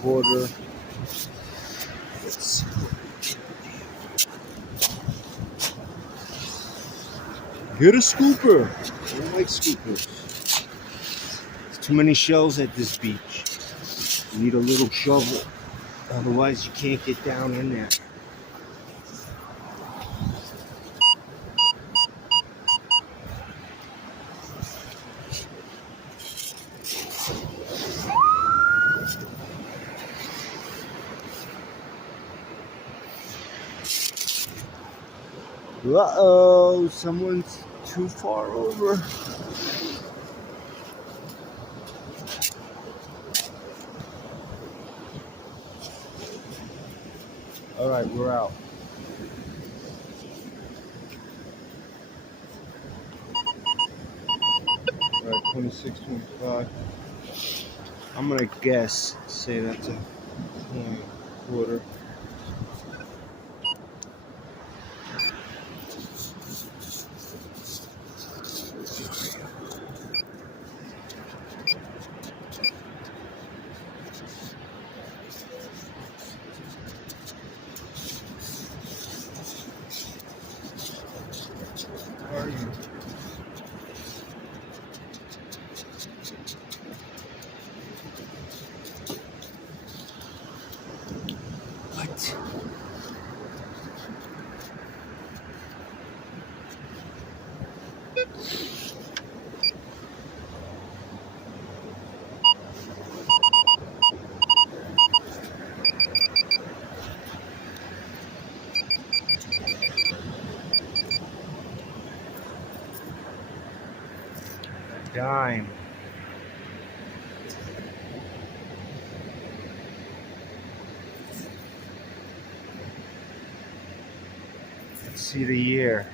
quarter. Let's see. Get a scooper. I don't like scoopers. There's too many shells at this beach. You need a little shovel. Otherwise, you can't get down in there. Uh-oh, someone's too far over. All right, we're out. All right, 26, 25. I'm gonna guess, say that's a quarter. Where are you? What? A dime. Let's see the year.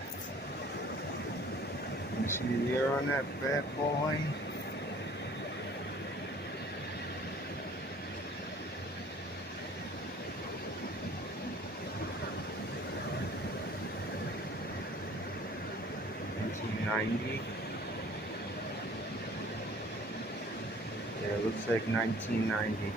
Can you see the year on that bad boy? $1990. Yeah, it looks like 1990.